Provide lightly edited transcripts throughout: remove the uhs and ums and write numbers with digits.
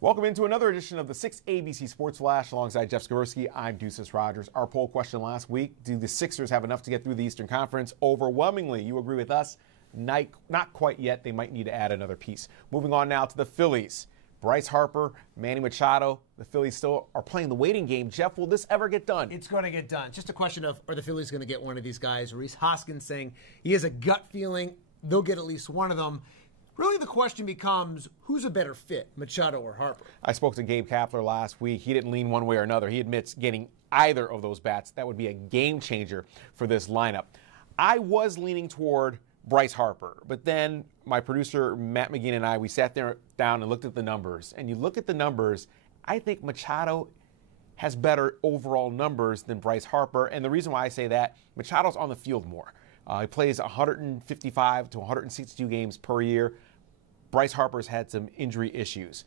Welcome into another edition of the 6 ABC Sports Flash. Alongside Jeff Skversky, I'm Ducis Rodgers. Our poll question last week, do the Sixers have enough to get through the Eastern Conference? Overwhelmingly, you agree with us. Not quite yet. They might need to add another piece. Moving on now to the Phillies. Bryce Harper, Manny Machado. The Phillies still are playing the waiting game. Jeff, will this ever get done? It's going to get done. It's just a question of, are the Phillies going to get one of these guys? Rhys Hoskins saying he has a gut feeling they'll get at least one of them. Really, the question becomes, who's a better fit, Machado or Harper? I spoke to Gabe Kapler last week. He didn't lean one way or another. He admits getting either of those bats, that would be a game changer for this lineup. I was leaning toward Bryce Harper, but then my producer, Matt McGinn, and I, we sat there down and looked at the numbers. And you look at the numbers, I think Machado has better overall numbers than Bryce Harper. And the reason why I say that, Machado's on the field more. He plays 155 to 162 games per year. Bryce Harper's had some injury issues.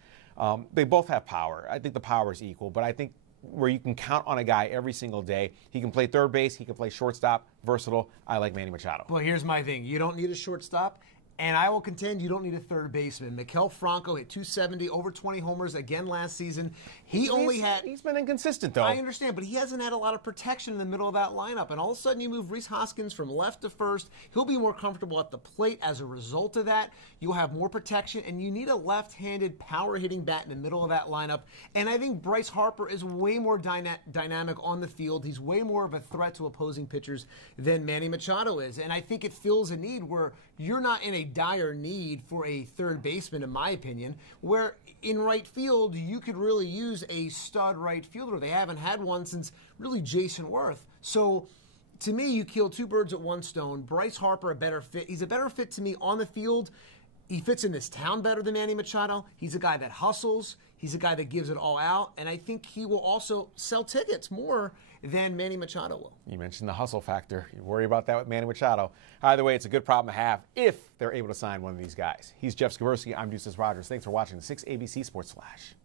They both have power. I think the power is equal, but I think where you can count on a guy every single day, he can play third base, he can play shortstop, versatile. I like Manny Machado. Well, here's my thing. You don't need a shortstop, and I will contend you don't need a third baseman. Maikel Franco hit 270, over 20 homers again last season. He's been inconsistent, though. I understand, but he hasn't had a lot of protection in the middle of that lineup. And all of a sudden you move Rhys Hoskins from left to first. He'll be more comfortable at the plate as a result of that. You'll have more protection, and you need a left-handed power-hitting bat in the middle of that lineup. And I think Bryce Harper is way more dynamic on the field. He's way more of a threat to opposing pitchers than Manny Machado is. And I think it fills a need where you're not in a dire need for a third baseman, in my opinion, where in right field you could really use a stud right fielder. They haven't had one since really Jason Worth. So to me, you kill two birds with one stone. Bryce Harper, a better fit. He's a better fit to me on the field. He fits in this town better than Manny Machado. He's a guy that hustles. He's a guy that gives it all out. And I think he will also sell tickets more than Manny Machado will. You mentioned the hustle factor. You worry about that with Manny Machado. Either way, it's a good problem to have if they're able to sign one of these guys. He's Jeff Skversky. I'm Ducis Rodgers. Thanks for watching the 6 ABC Sports Flash.